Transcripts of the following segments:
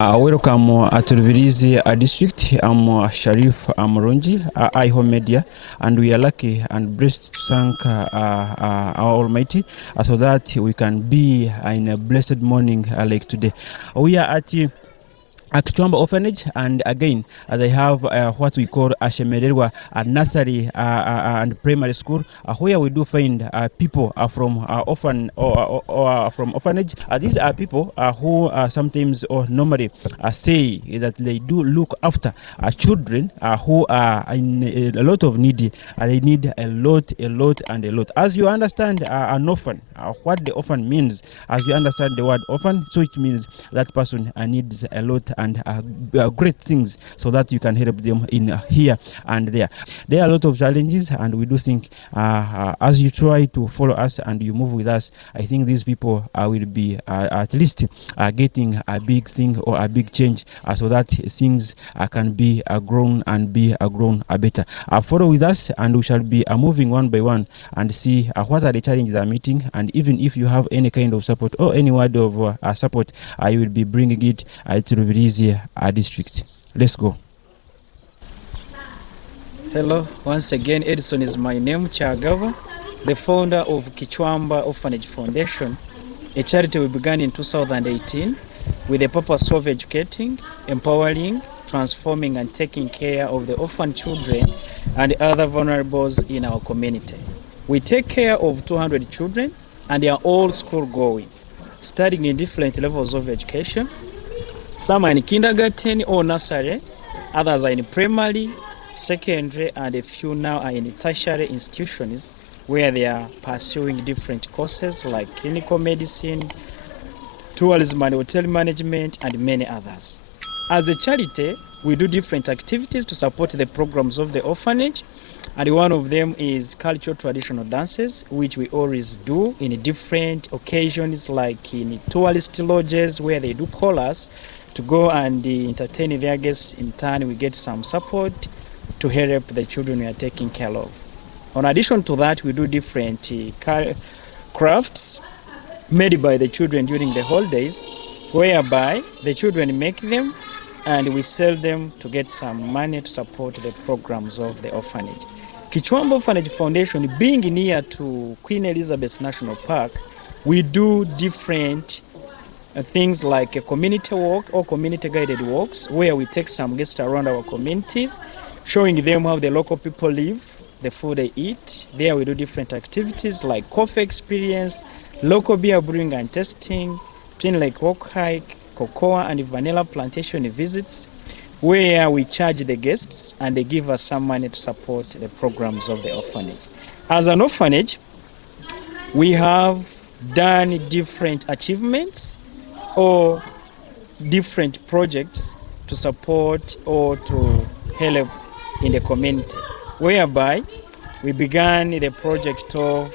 Welcome to Rubirizi district. I'm Sharif Amronji, IHO Media, and we are lucky and blessed to thank our Almighty so that we can be in a blessed morning like today. We are at Kichwamba Orphanage, and again they have what we call a Shemererwa, a nursery and primary school, where we do find people from orphan or from orphanage. These are people who sometimes or normally say that they do look after children who are in a lot of need. They need a lot. As you understand, an orphan, what the orphan means, as you understand the word orphan, so it means that person needs a lot and great things so that you can help them in here and there. There are a lot of challenges, and we do think as you try to follow us and you move with us, I think these people will be at least getting a big thing or a big change so that things can be grown and be grown better. Follow with us, and we shall be moving one by one and see what are the challenges they are meeting, and even if you have any kind of support or any word of support, I will be bringing it to Rubirizi district. Let's go. Hello, once again, Edison is my name, Chagava, the founder of Kichwamba Orphanage Foundation, a charity we began in 2018 with the purpose of educating, empowering, transforming and taking care of the orphan children and other vulnerables in our community. We take care of 200 children, and they are all school going, studying in different levels of education. Some are in kindergarten or nursery, others are in primary, secondary, and a few now are in tertiary institutions where they are pursuing different courses like clinical medicine, tourism and hotel management, and many others. As a charity, we do different activities to support the programs of the orphanage, and one of them is cultural traditional dances, which we always do in different occasions, like in tourist lodges where they do call us to go and entertain their guests. In turn, we get some support to help the children we are taking care of. In addition to that, we do different crafts made by the children during the holidays, whereby the children make them and we sell them to get some money to support the programs of the orphanage. Kichwamba Orphanage Foundation, being near to Queen Elizabeth National Park, we do different things like a community walk or community guided walks, where we take some guests around our communities, showing them how the local people live, the food they eat. There we do different activities like coffee experience, local beer brewing and tasting, Twin Lake walk hike, cocoa and vanilla plantation visits, where we charge the guests and they give us some money to support the programs of the orphanage. As an orphanage, we have done different achievements or different projects to support or to help in the community, whereby we began the project of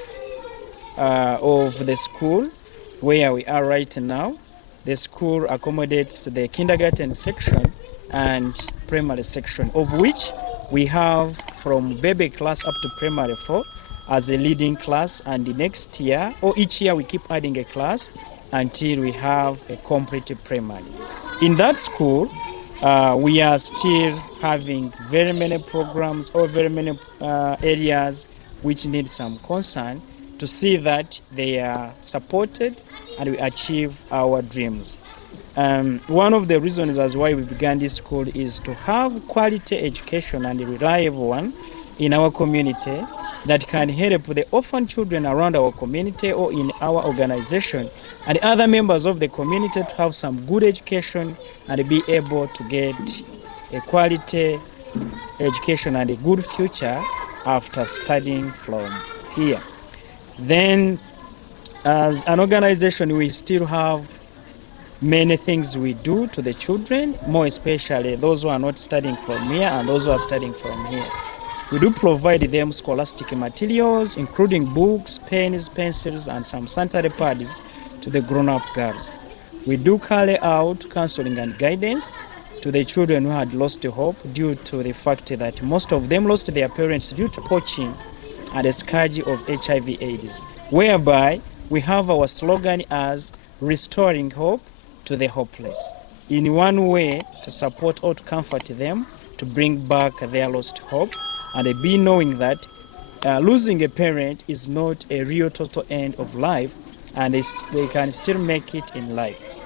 the school where we are right now. The school accommodates the kindergarten section and primary section, of which we have from baby class up to primary 4 as a leading class, and the next year or each year we keep adding a class until we have a complete primary. In that school, we are still having very many programs or very many areas which need some concern to see that they are supported and we achieve our dreams. One of the reasons as why we began this school is to have quality education and a reliable one in our community that can help the orphan children around our community or in our organization and other members of the community to have some good education and be able to get a quality education and a good future after studying from here. Then, as an organization, we still have many things we do to the children, more especially those who are not studying from here and those who are studying from here. We do provide them scholastic materials, including books, pens, pencils, and some sanitary pads to the grown-up girls. We do carry out counseling and guidance to the children who had lost hope due to the fact that most of them lost their parents due to poaching and the scourge of HIV/AIDS, whereby we have our slogan as restoring hope to the hopeless. in one way to support or to comfort them, to bring back their lost hope, and be knowing that losing a parent is not a real total end of life, and they can still make it in life.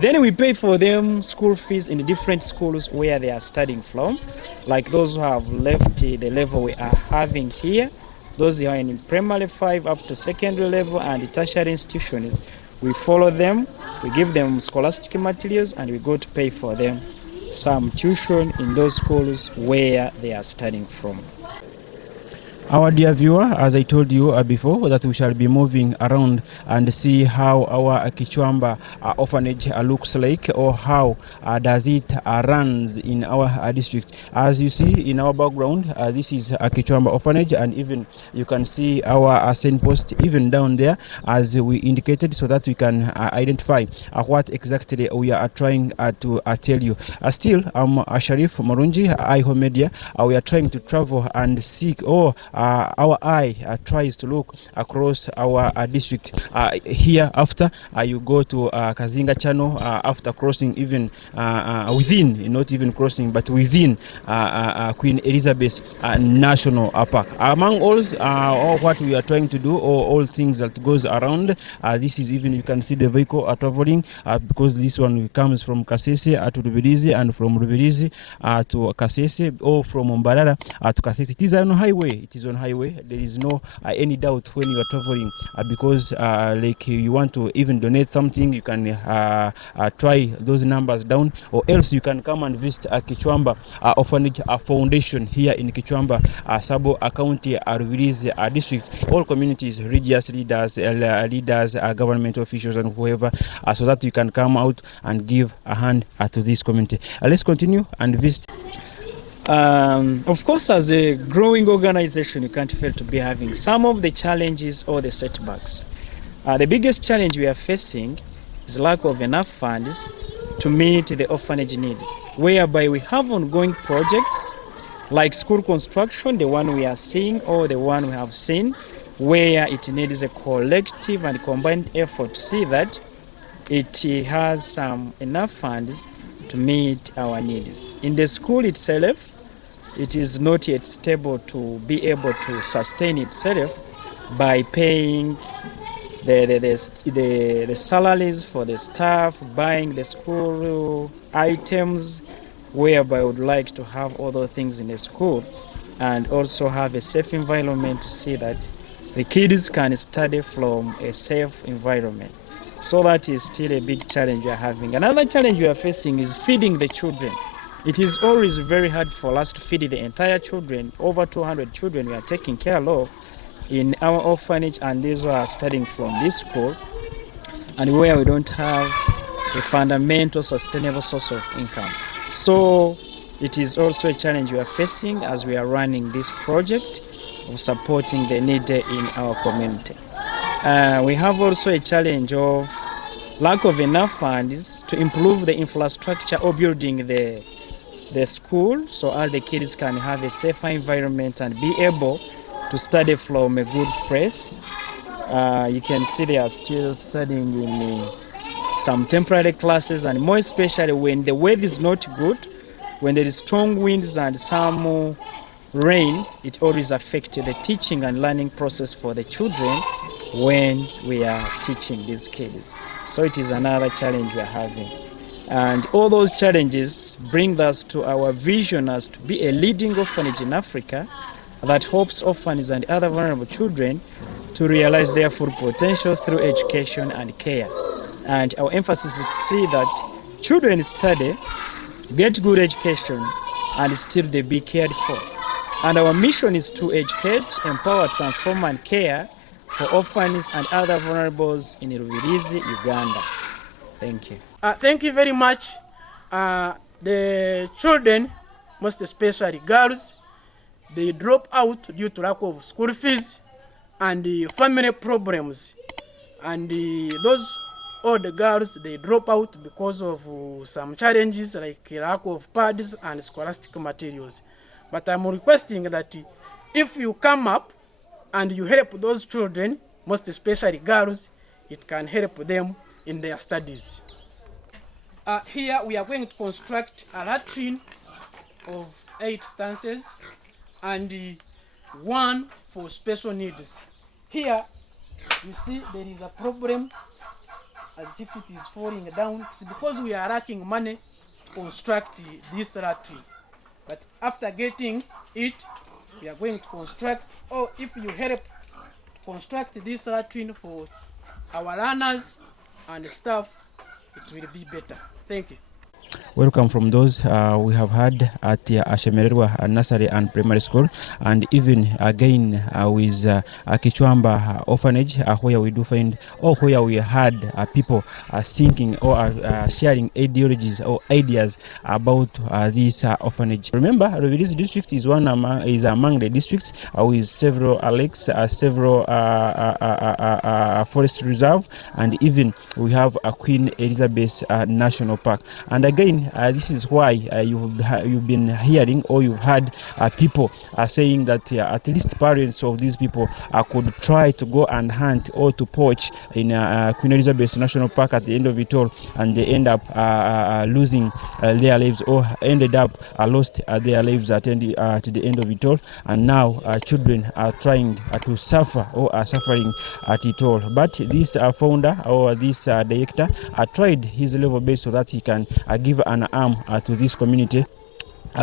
Then we pay for them school fees in different schools where they are studying from, like those who have left the level we are having here, those who are in primary 5 up to secondary level and tertiary institutions. We follow them, we give them scholastic materials, and we go to pay for them some tuition in those schools where they are studying from. Our dear viewer, as I told you before, that we shall be moving around and see how our Kichwamba orphanage looks like, or how does it runs in our district. As you see in our background, this is a Kichwamba orphanage, and even you can see our signpost even down there as we indicated, so that we can identify what exactly we are trying to tell you. Still, I'm Sharif Marunji, iHome Media. We are trying to travel and seek, our eye tries to look across our district. Here after you go to Kazinga channel, after crossing even within, not even crossing, but within Queen Elizabeth National Park. Among all what we are trying to do, or all things that goes around, this is even, you can see the vehicle traveling, because this one comes from Kasese to Rubirizi, and from Rubirizi to Kasese, or from Mbarara to Kasese. It is on highway. It is on highway. There is no any doubt when you are traveling, because like you want to even donate something, you can try those numbers down, or else you can come and visit Kichwamba Orphanage Foundation here in Kichwamba, Sabo County, Rubirizi district. All communities, religious leaders, government officials, and whoever, so that you can come out and give a hand to this community. Let's continue and visit. Of course, as a growing organization, you can't fail to be having some of the challenges or the setbacks. The biggest challenge we are facing is lack of enough funds to meet the orphanage needs, whereby we have ongoing projects like school construction, the one we are seeing or the one we have seen, where it needs a collective and combined effort to see that it has some enough funds to meet our needs. In the school itself, it is not yet stable to be able to sustain itself by paying the salaries for the staff, buying the school items, whereby I would like to have all those things in the school, and also have a safe environment to see that the kids can study from a safe environment. So that is still a big challenge we are having. Another challenge we are facing is feeding the children. It is always very hard for us to feed the entire children, over 200 children we are taking care of in our orphanage, and these who are studying from this school, and where we don't have a fundamental sustainable source of income. So it is also a challenge we are facing as we are running this project of supporting the needy in our community. We have also a challenge of lack of enough funds to improve the infrastructure or building the school, so all the kids can have a safer environment and be able to study from a good place. You can see they are still studying in some temporary classes, and more especially when the weather is not good, when there is strong winds and some rain, it always affects the teaching and learning process for the children when we are teaching these kids. So it is another challenge we are having. And all those challenges bring us to our vision as to be a leading orphanage in Africa that helps orphans and other vulnerable children to realize their full potential through education and care. And our emphasis is to see that children study, get good education, and still they be cared for. And our mission is to educate, empower, transform, and care for orphans and other vulnerables in Rubirizi, Uganda. Thank you. Thank you very much. The children, most especially girls, they drop out due to lack of school fees and family problems. And all the girls, they drop out because of some challenges like lack of pads and scholastic materials. But I'm requesting that if you come up and you help those children, most especially girls, it can help them in their studies. Here we are going to construct a latrine of 8 stances and 1 for special needs. Here you see there is a problem as if it is falling down. It's because we are lacking money to construct this latrine. But after getting it, we are going to construct, or if you help to construct this latrine for our learners and staff, it will be better. Thank you. Welcome from those we have had at Ashemererwa Nursery and Primary School, and even again with Kichwamba Orphanage, where we do find, or where we had people thinking or sharing ideologies or ideas about this orphanage. Remember, Rubirizi district is among the districts with several lakes, several forest reserve, and even we have a Queen Elizabeth National Park. And again, this is why you've been hearing, or you've had people saying that at least parents of these people could try to go and hunt or to poach in Queen Elizabeth National Park at the end of it all, and they end up losing their lives, or ended up lost their lives at the end of it all, and now children are trying to suffer or are suffering at it all. But this founder or this director tried his level best so that he can give an arm to this community.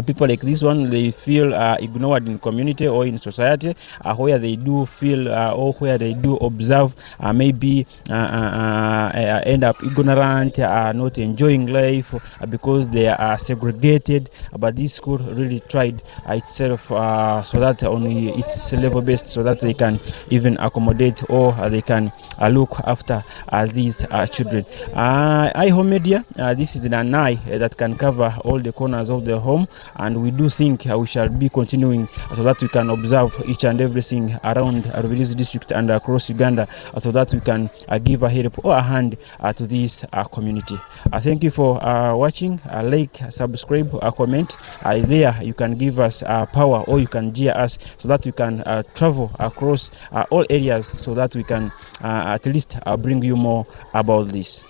People like this one, they feel ignored in community or in society, where they do feel or where they do observe maybe end up ignorant, not enjoying life because they are segregated. But this school really tried itself so that on its level based, so that they can even accommodate or they can look after these children. iHome Media, this is an eye that can cover all the corners of the home. And we do think we shall be continuing so that we can observe each and everything around Rubirizi district and across Uganda, so that we can give a help or a hand to this community. Thank you for watching. Like, subscribe, comment. There you can give us power, or you can jeer us so that we can travel across all areas, so that we can at least bring you more about this.